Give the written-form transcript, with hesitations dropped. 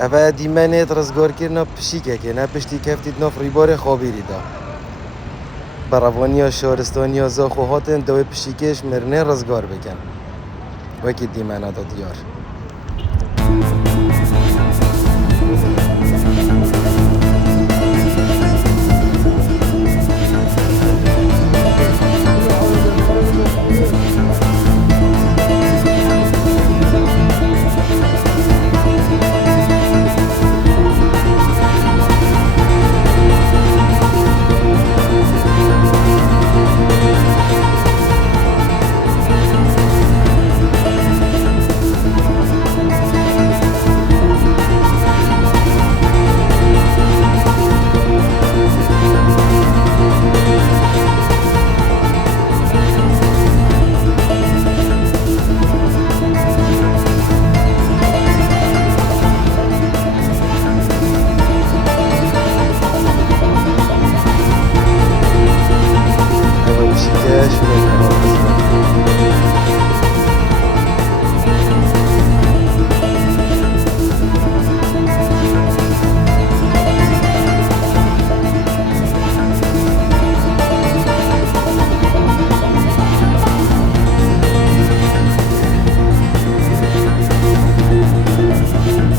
اوه دیمنت رزگار کرنا پشیکه که نه پشتی کفتید ناف ریبار خوابیری دا براوانیا شهرستانیا زاخو هاتن دوی پشیکش مرنه رزگار بکن وکی دیمنه دا دیار شو